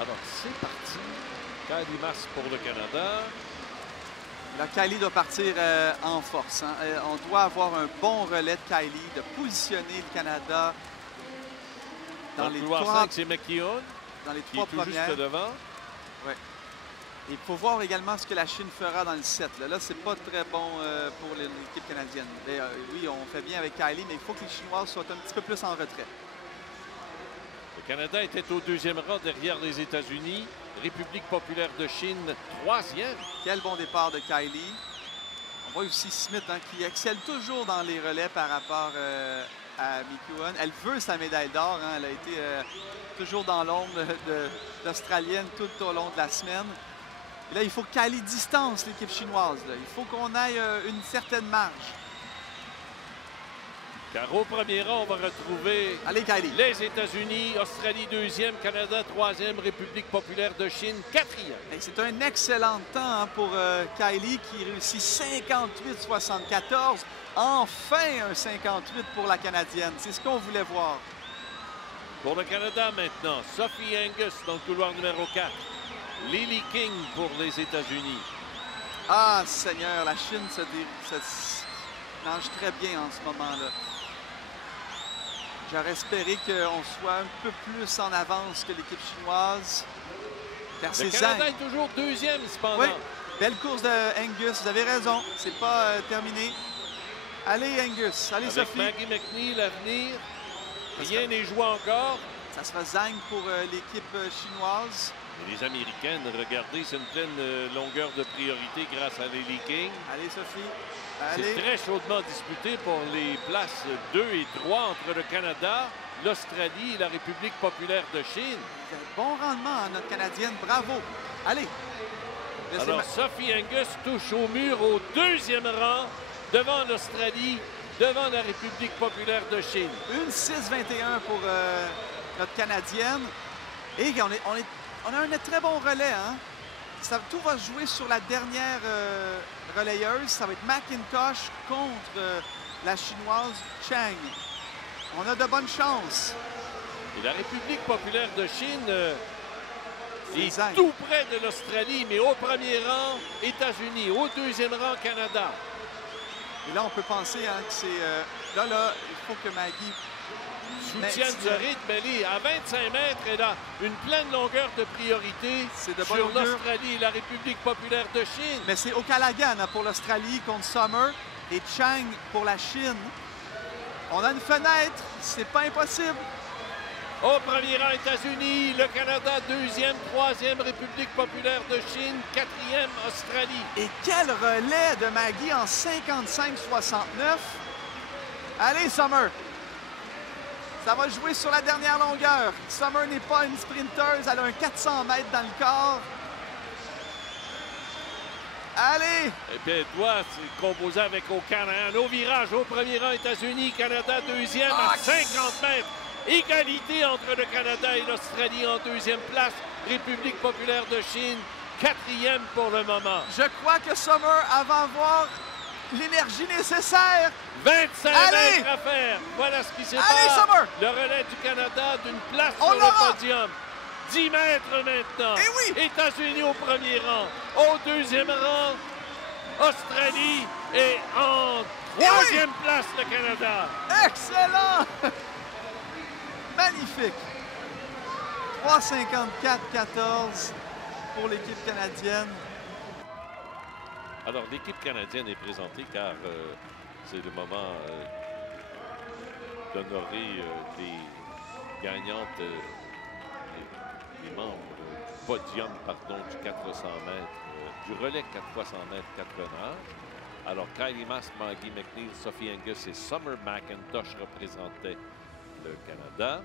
Alors, c'est parti. Kylie Masse pour le Canada. Là, Kylie doit partir en force. Hein. On doit avoir un bon relais de Kylie, de positionner le Canada Dans le couloir 5, c'est McKeown. Dans les qui trois est tout premières. juste devant. Ouais. Il faut voir également ce que la Chine fera dans le 7. Là, c'est pas très bon pour l'équipe canadienne. Mais, oui, on fait bien avec Kylie, mais il faut que les Chinois soient un petit peu plus en retrait. Le Canada était au deuxième rang derrière les États-Unis. République populaire de Chine, troisième. Quel bon départ de Kylie. On voit aussi Smith hein, qui excelle toujours dans les relais par rapport à McKeown. Elle veut sa médaille d'or. Hein. Elle a été toujours dans l'ombre d'Australienne tout au long de la semaine. Et là, il faut que Kylie distance l'équipe chinoise. Là. Il faut qu'on aille une certaine marge. Car au premier rang, on va retrouver Allez, Kylie. Les États-Unis, Australie deuxième, Canada troisième, République populaire de Chine quatrième. C'est un excellent temps hein, pour Kylie qui réussit 58-74. Enfin un 58 pour la Canadienne. C'est ce qu'on voulait voir. Pour le Canada maintenant, Sophie Angus dans le couloir numéro 4. Lily King pour les États-Unis. Ah, Seigneur, la Chine se mange très bien en ce moment-là. J'aurais espéré qu'on soit un peu plus en avance que l'équipe chinoise. Car Le Canada est toujours deuxième, cependant. Oui, belle course de Angus. Vous avez raison, c'est pas terminé. Allez, Angus. Allez, Avec Sophie. Maggie McNeil à venir. Rien n'est joué encore. Ça sera Zhang pour l'équipe chinoise. Et les Américaines, regardez, c'est une pleine longueur de priorité grâce à Lily King. Allez, Sophie. Allez. C'est très chaudement disputé pour les places 2 et 3 entre le Canada, l'Australie et la République populaire de Chine. Bon rendement à notre Canadienne. Bravo. Allez. Alors, Sophie Angus touche au mur au deuxième rang devant l'Australie, devant la République populaire de Chine. Une 6-21 pour notre Canadienne. Et on a un très bon relais. Hein? Tout va jouer sur la dernière relayeuse. Ça va être McIntosh contre la Chinoise Chang. On a de bonnes chances. Et la République populaire de Chine est tout près de l'Australie, mais au premier rang, États-Unis. Au deuxième rang, Canada. Et là, on peut penser hein, que c'est... là, il faut que Maggie... soutienne le rythme. Elle est à 25 mètres. Elle a une pleine longueur de priorité sur l'Australie et la République populaire de Chine. Mais c'est O'Callaghan hein, pour l'Australie contre Summer et Chang pour la Chine. On a une fenêtre. C'est pas impossible. Au premier rang, États-Unis, le Canada, deuxième, troisième, République populaire de Chine, quatrième, Australie. Et quel relais de Maggie en 55-69. Allez, Summer. Ça va jouer sur la dernière longueur. Summer n'est pas une sprinteuse. Elle a un 400 mètres dans le corps. Allez! Et puis, elle doit se composer avec O'Callaghan. Au virage, au premier rang, États-Unis, Canada, deuxième, à 50 mètres. Égalité entre le Canada et l'Australie en deuxième place. République populaire de Chine, quatrième pour le moment. Je crois que Summer, avant voir l'énergie nécessaire. 25 mètres à faire. Voilà ce qui s'est passé. Summer! Le relais du Canada d'une place sur le podium. 10 mètres maintenant. Et oui! États-Unis au premier rang. Au deuxième rang, Australie. Et en troisième place, le Canada. Excellent! Magnifique. 3,54-14 pour l'équipe canadienne. Alors, l'équipe canadienne est présentée car c'est le moment d'honorer les gagnantes, les membres du podium, pardon, du 400 mètres, du relais 400 mètres 4 nage. Alors, Kylie Masse, Maggie McNeil, Sophie Angus et Summer McIntosh représentaient le Canada.